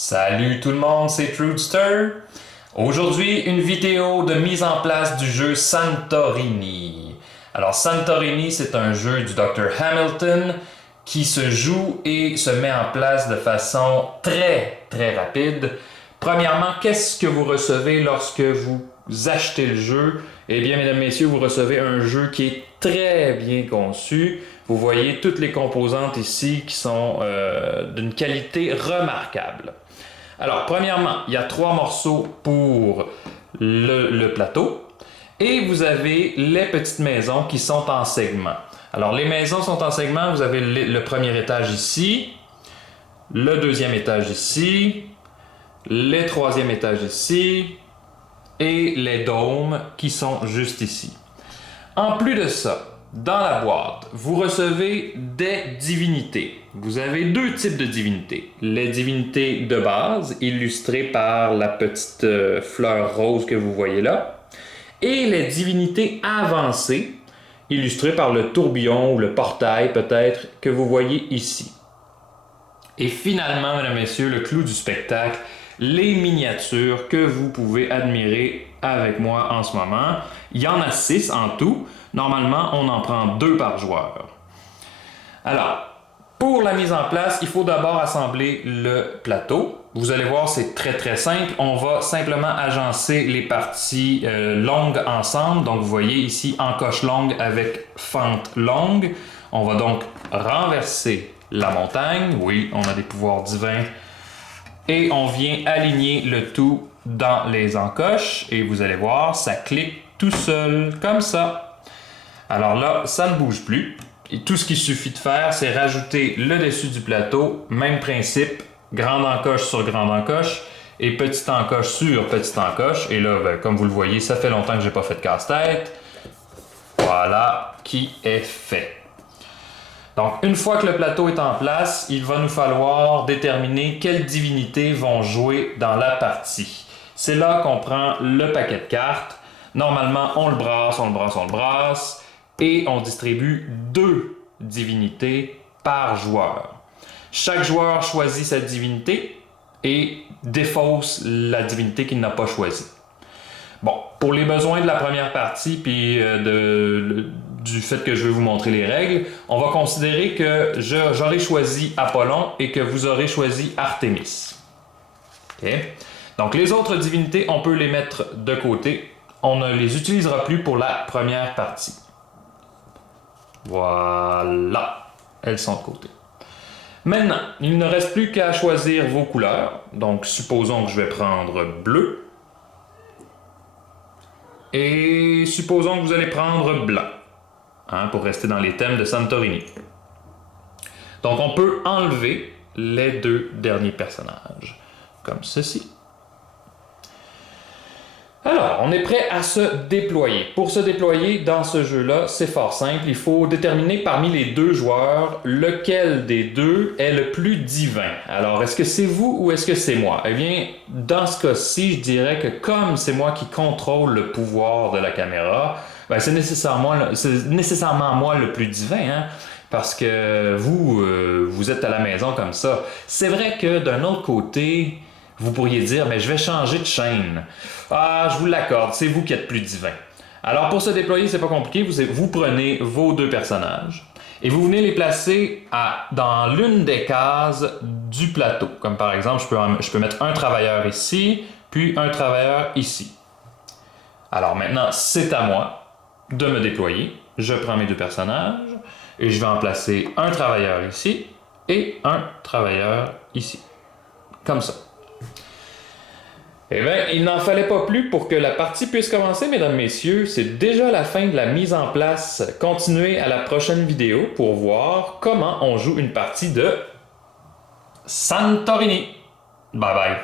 Salut tout le monde, c'est Truthster. Aujourd'hui, une vidéo de mise en place du jeu Santorini. Alors Santorini, c'est un jeu du Dr. Hamilton qui se joue et se met en place de façon très rapide. Premièrement, qu'est-ce que vous recevez lorsque vous achetez le jeu? Eh bien, mesdames, messieurs, vous recevez un jeu qui est très bien conçu. Vous voyez toutes les composantes ici qui sont d'une qualité remarquable. Alors, premièrement, il y a 3 morceaux pour le plateau et vous avez les petites maisons qui sont en segments. Alors, les maisons sont en segments. Vous avez le premier étage ici, le deuxième étage ici, le troisième étage ici et les dômes qui sont juste ici. En plus de ça, dans la boîte, vous recevez des divinités. Vous avez 2 types de divinités. Les divinités de base, illustrées par la petite fleur rose que vous voyez là, et les divinités avancées, illustrées par le tourbillon ou le portail peut-être que vous voyez ici. Et finalement, mesdames et messieurs, le clou du spectacle, les miniatures que vous pouvez admirer avec moi en ce moment. Il y en a 6 en tout. Normalement, on en prend 2 par joueur. Alors, pour la mise en place, il faut d'abord assembler le plateau. Vous allez voir, c'est très simple. On va simplement agencer les parties longues ensemble. Donc, vous voyez ici, encoche longue avec fente longue. On va donc renverser la montagne. Oui, on a des pouvoirs divins. Et on vient aligner le tout dans les encoches. Et vous allez voir, ça clique tout seul, comme ça. Alors là, ça ne bouge plus. Et tout ce qu'il suffit de faire, c'est rajouter le dessus du plateau. Même principe, grande encoche sur grande encoche. Et petite encoche sur petite encoche. Et là, comme vous le voyez, ça fait longtemps que je n'ai pas fait de casse-tête. Voilà, qui est fait. Donc, une fois que le plateau est en place, il va nous falloir déterminer quelles divinités vont jouer dans la partie. C'est là qu'on prend le paquet de cartes. Normalement, on le brasse, et on distribue 2 divinités par joueur. Chaque joueur choisit sa divinité et défausse la divinité qu'il n'a pas choisie. Bon, pour les besoins de la première partie, puis du fait que je vais vous montrer les règles, on va considérer que j'aurai choisi Apollon et que vous aurez choisi Artémis. Okay? Donc les autres divinités, on peut les mettre de côté. On ne les utilisera plus pour la première partie. Voilà, elles sont de côté. Maintenant, il ne reste plus qu'à choisir vos couleurs. Donc supposons que je vais prendre bleu. Et supposons que vous allez prendre blanc, pour rester dans les thèmes de Santorini. Donc on peut enlever les 2 derniers personnages, comme ceci. Alors, on est prêt à se déployer. Pour se déployer dans ce jeu-là, c'est fort simple. Il faut déterminer parmi les 2 joueurs lequel des 2 est le plus divin. Alors, est-ce que c'est vous ou est-ce que c'est moi? Eh bien, dans ce cas-ci, je dirais que comme c'est moi qui contrôle le pouvoir de la caméra, c'est nécessairement moi le plus divin, parce que vous êtes à la maison comme ça. C'est vrai que d'un autre côté, vous pourriez dire, mais je vais changer de chaîne. Ah, je vous l'accorde, c'est vous qui êtes plus divin. Alors pour se déployer, c'est pas compliqué, vous prenez vos 2 personnages et vous venez les placer dans l'une des cases du plateau. Comme par exemple, je peux mettre un travailleur ici, puis un travailleur ici. Alors maintenant, c'est à moi de me déployer. Je prends mes 2 personnages et je vais en placer un travailleur ici et un travailleur ici. Comme ça. Eh bien, il n'en fallait pas plus pour que la partie puisse commencer, mesdames, messieurs. C'est déjà la fin de la mise en place. Continuez à la prochaine vidéo pour voir comment on joue une partie de Santorini. Bye bye.